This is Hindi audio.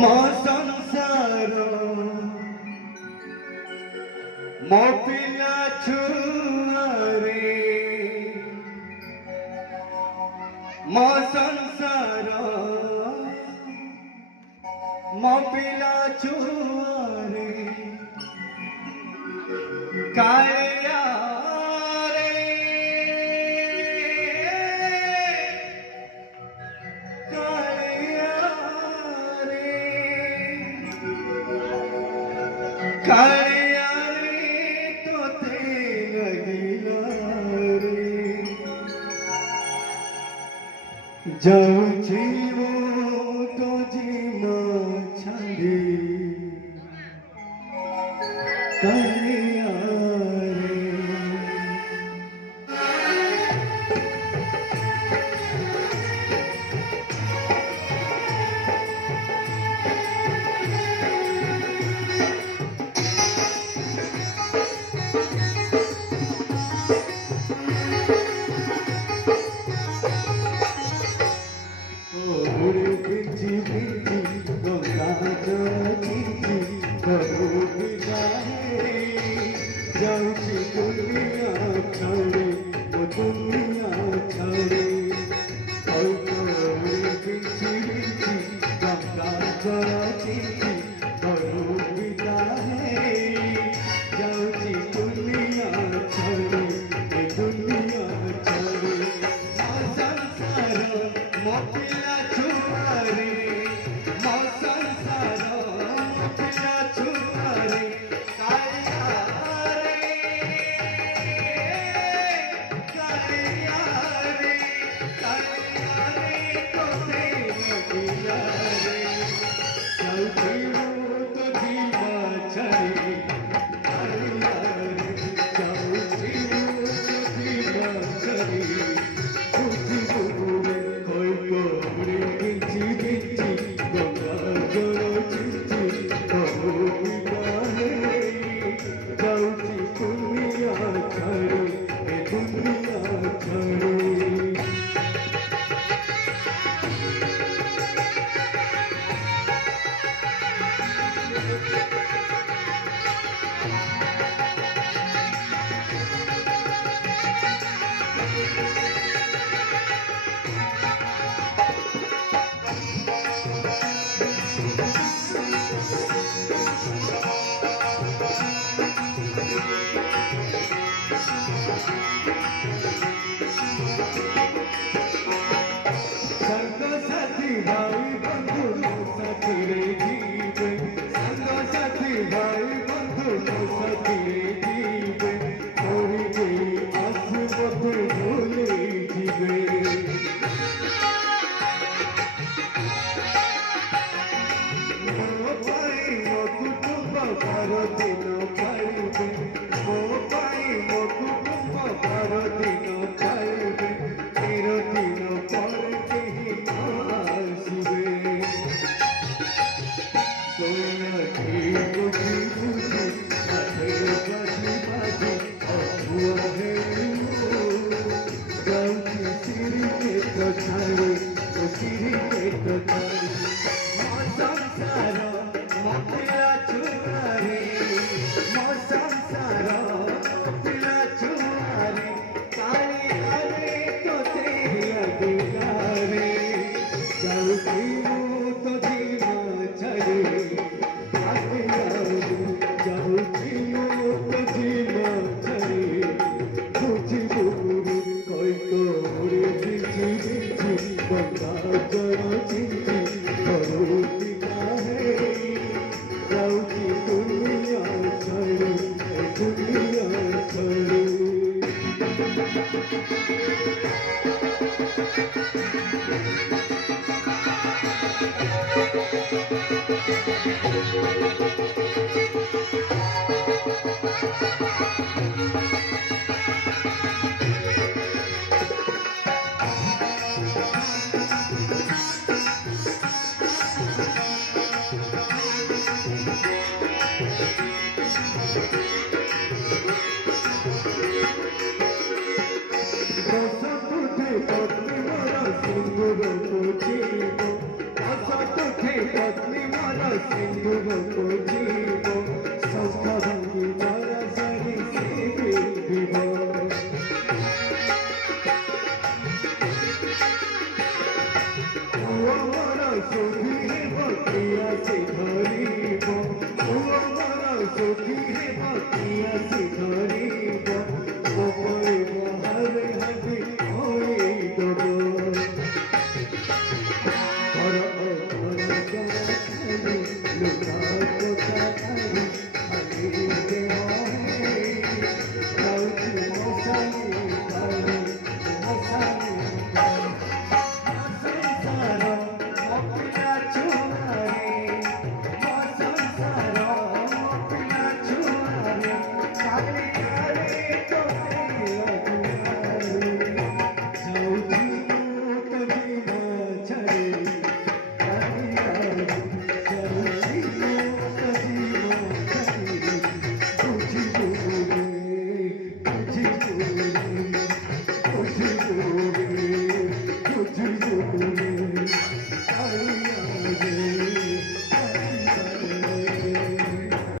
ମୋ ସଂସାର ମୋ ପିଲା ଛୁଆରେ ମୋ ସଂସାର ମୋ ପିଲା ଛୁଆରେ କାଳିଆ ରେ କାଳିଆ ରେ କାଳିଆ ରେ ତୋତେ ଲାଗିଲା ରେ ଯାଉଛି ମୁଁ ତୋ ଜିମା ଛାଡ଼ି କାଳିଆ ରେ ओरे बिजी बिजी गंगा जलती करू बिदाई जाऊँगी दुनिया छोड़े वो दुनिया छोड़े ओरे बिजी बिजी गंगा जलती करू बिदाई जाऊँगी दुनिया छोड़े ये दुनिया छोड़े संसार ମୋ ପିଲା ଛୁଆରେ ମୋ ସଂସାର ମୋ ପିଲା ଛୁଆରେ କାଳିଆ ରେ କାଳିଆ ରେ କାଳିଆ ରେ ତୋତେ ଲାଗିଲା ରେ ଯାଉଛି ମୁଁ ତୋ ଜିମା ଛାଡ଼ି କାଳିଆ ରେ ଯାଉଛି ମୁଁ ତୋ ଜିମା ଛାଡ଼ି भाई बंधु साथी रे जीवे संग साथी भाई बंधु साथी रे जीवे कोई गई आस बधे भूले जीवे मो पाई मो कुटुंब बार दिन पाइबे मो पाई मो कुटुंब बार दिन पाइबे तेरो दिन पर केही Thank you.